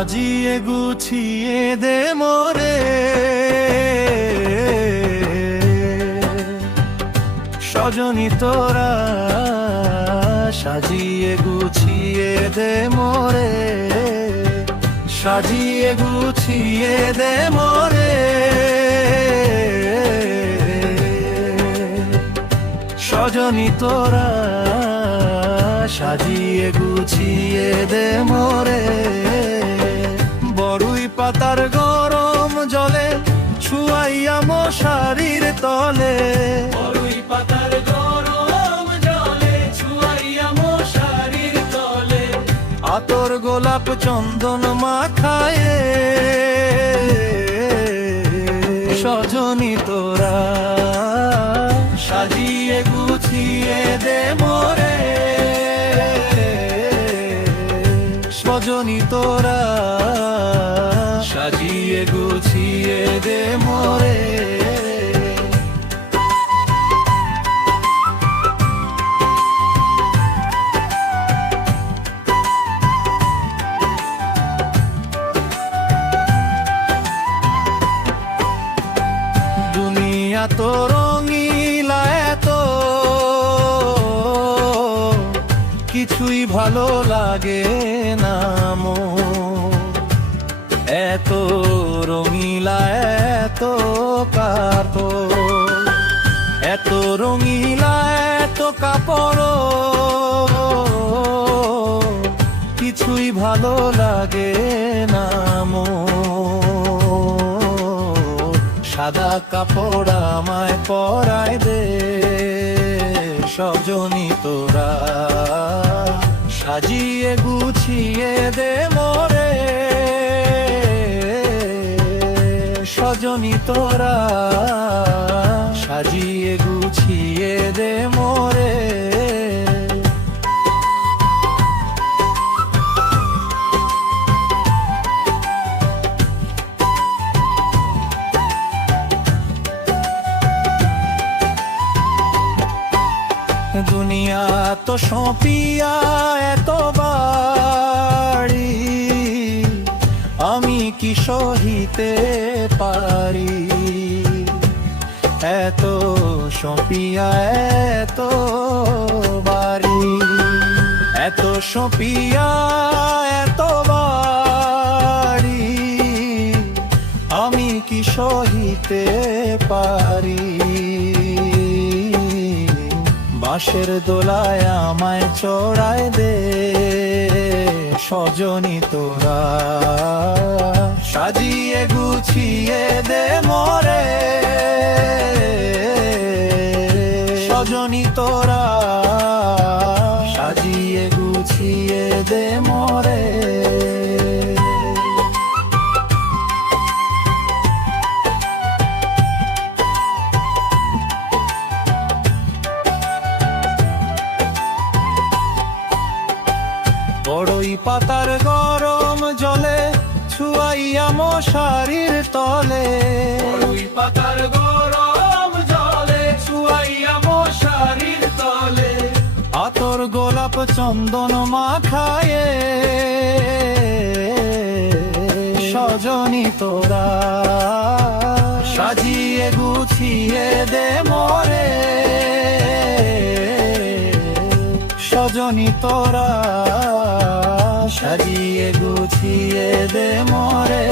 সাজিয়ে গুছিয়ে দে মোরে, সজনী তোরা সাজিয়ে গুছিয়ে দে মোরে, সাজিয়ে গুছিয়ে দে মোরে, সজনী তোরা সাজিয়ে গুছিয়ে দে মোরে। বড়ুই পাতার গরম জলে ছুয়াইয়া মশারির তলে, বড়ুই পাতার গরম জলে ছুয়াইয়া মশারির তলে, আতর গোলাপ চন্দন মাখায়ে, সজনী তোরা সাজিয়ে গুছিয়ে দে মোরে, সজনী তোরা সাজিয়ে গুছিয়ে দে মোরে। দুনিয়া তো রঙিলা, এত কিছুই ভালো লাগে না মোর, এত রঙিলা এত কাপড়, এত রঙিলা এত কাপড়, কিছুই ভালো লাগে না মোর, সাদা কাপড় আমায় পরায় দে, সজনী তোরা সাজিয়ে গুছিয়ে দে মোরে, সজনী তোরা সাজিয়ে গুছিয়ে দে মোরে। দুনিয়া তো সঁপিয়া এত বাড়ি, আমি কি সহিতে পারি, এত সঁপিয়া এত বাড়ি, এত সঁপিয়া এত বাড়ি, আমি কি সহিতে পারি, বাঁশের দোলায় আমায় চড়ায় দে, সজনী তোরা সাজিয়ে গুছিয়ে দে মোরে, সজনী তোরা সাজিয়ে গুছিয়ে দে মোরে। বড়ুই পাতার গরম জলে ছুয়াইয়া মশারির তলে, বড়ুই পাতার গরম জলে ছুয়াইয়া মশারির তলে, আতর গোলাপ চন্দন মাখায়ে, সজনী তোরা সাজিয়ে গুছিয়ে দে মোরে, সজনী তোরা সাজিয়ে গুছিয়ে দে মোরে।